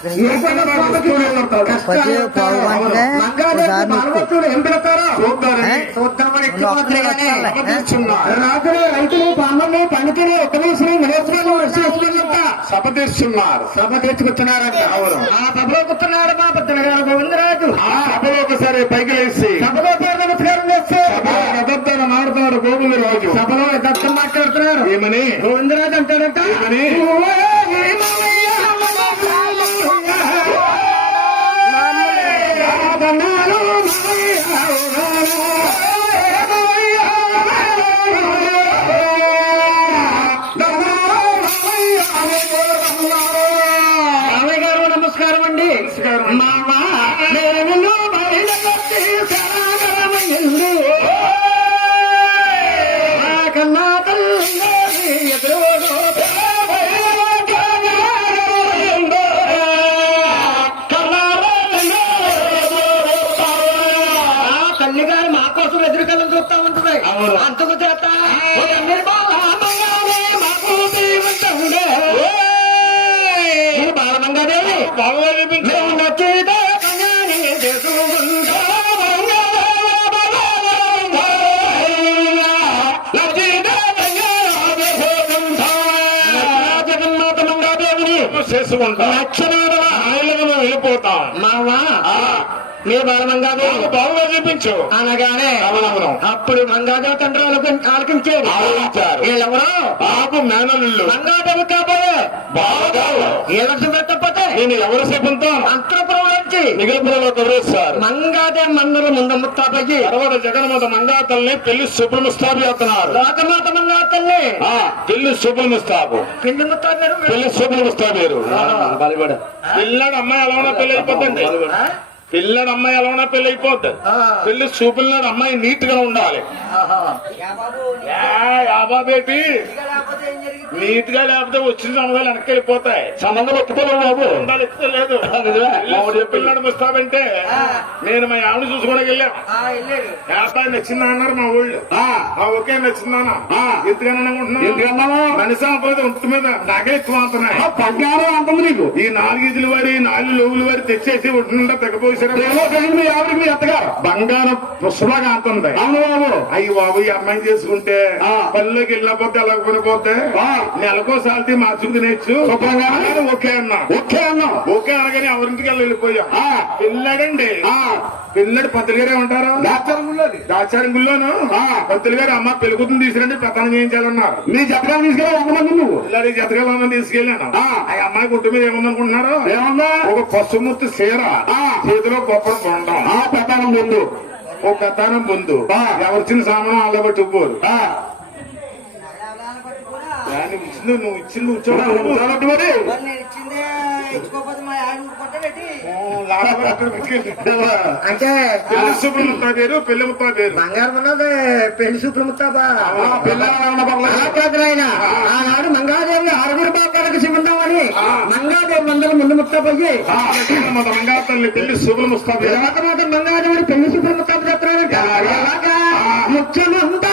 రాజులు రైతులు పామర్లు పండితులు ఒక్కమేశ్వరి మహేశ్వరులు శపథిస్తున్నారు. సభ తెచ్చుకుతున్నారంట. ఆ సభలో కూర్చున్నాడు మా పెద్దలు గారు గోవిందరాజు. ఆ సభలో ఒకసారి పైకి లేచి సభలో నమస్కారం చేస్తే యథార్థాన్ని మాట్లాడుతున్నారు గోవిందరాజు. సభలో యథార్థం మాట్లాడుతున్నారు. ఏమని గోవిందరాజు అంటాడంట. ఏమని నమస్కారం అండి. మామా నేను కన్నా తల్లి గారు మా కోసం ఎదురు కళ్ళం చూస్తా ఉంటుంది. అంతకు చేత బాలమంగాదేవి జగన్మాత మంగాదేవిని చేసుకుంటాం. వెళ్ళిపోతాం. మావా మీరు బాలమంగాదేవి బాగా చూపించు అనగానే అప్పుడు మంగాదేవి తండ్రులకు ఆలకించేది. వీళ్ళెవరో బాబు మేనల్లు మంగాదేవి కాబోయే బాగా ఏలక్ష పెట్టకపోతే నేను ఎవరు శిపంతో అంతఃపురం నుంచి మిగిలిపురంలో గౌరవిస్తారు. మంగాదేవి మండలం ముందు ముస్తాపకి తర్వాత జగన్మాత మంగాతల్ని పెళ్లి శుభ్ర ముస్తాబు చేస్తున్నారు. లోకమాత మంగాతల్ని పెళ్లి శుభ్ర ముస్తాబు పెళ్లి ముస్తాబు పెళ్లి శుభ్ర ముస్తాబు పిల్లడు అమ్మాయి ఎలా ఉన్నా పెళ్లి అయిపోతుంది. పిల్లడు అమ్మాయి ఎలా ఉన్నా పెళ్లి అయిపోద్ది. పెళ్లి చూపిల్లాడు అమ్మాయి నీట్ గా ఉండాలి. బాబేటి నీట్ గా లేకపోతే వచ్చిన సంబంధాలు వెనక్కి వెళ్ళిపోతాయి. సంబంధాలు ఒప్పుకోలేవు బాబు. సంబంధాలు ఎత్తుకోలేదు. పిల్లడు ముస్తాబంటే నేను మా ఆవిడ చూసుకోవడానికి వెళ్ళాం. అబ్బాయి నచ్చిందా అన్నారు మా ఊళ్ళో. ఓకే నచ్చిందానా ఎందుకని అనుకుంటున్నాను. మనిషి అవ్వలేదు ఒంటి మీద నాకే ఎక్కువ అంటున్నాయి. పగ్గారం అంటుంది నీకు. ఈ 4 ఈజుల వారి 4 లోగుల వారి తెచ్చేసి ఉంటుందా తెగపోయి బంగారం పుష్పగా అంటుంది. అవును బాబు. అయ్యి బాబు ఈ అమ్మాయిని చేసుకుంటే పల్లెకి వెళ్ళినపోతే ఎలా కొనిపోతే నెలకోసారి మార్చుకునేచ్చు. ఓకే అన్నా ఓకే అనగానే ఎవరింటికి వెళ్ళిపోయాం. పిల్లడండి పిల్లడు పంతులు గారే ఉంటారు. దాచారం గుళ్ళోను పంతులు గారు అమ్మ పెళ్ళికూతురు తీసుకురండి ప్రధానం చేయించాలన్నారు. నీ జతకాలు తీసుకెళ్ళి నువ్వు పిల్లడి జతకాలు తీసుకెళ్ళాను. ఆ అమ్మాయి గుట్టు మీద ఏముందనుకుంటున్నారు. ఏమన్నా ఒక పసుమూర్తి చీర చేతిలో గొప్ప కొండం ప్రధానం ముందు ఓ ప్రధానం ముందు ఎవరిచ్చిన సామాను వాళ్ళ బట్టి పోరు. నువ్వు ఇచ్చింది కూర్చోబట్టి మరి అంటే పెళ్లి సుప్రముత్తా పేరు పెళ్లి ముత్తా పేరు బంగారం ఉన్నది. పెళ్లి సుప్రముత్తాబా ఆయన ఆనాడు మంగాదేవి 6 బాకాలకు సంబంధం అని మంగాదేవి మందరం ముందు ముత్తా పోయి మంగారు తల్లి పెళ్లి శుభ్ర ముస్తాబు మంగాదేవి పెళ్లి శుభ్ర ముస్తాబు చెప్తారంట. ముఖ్యమంతా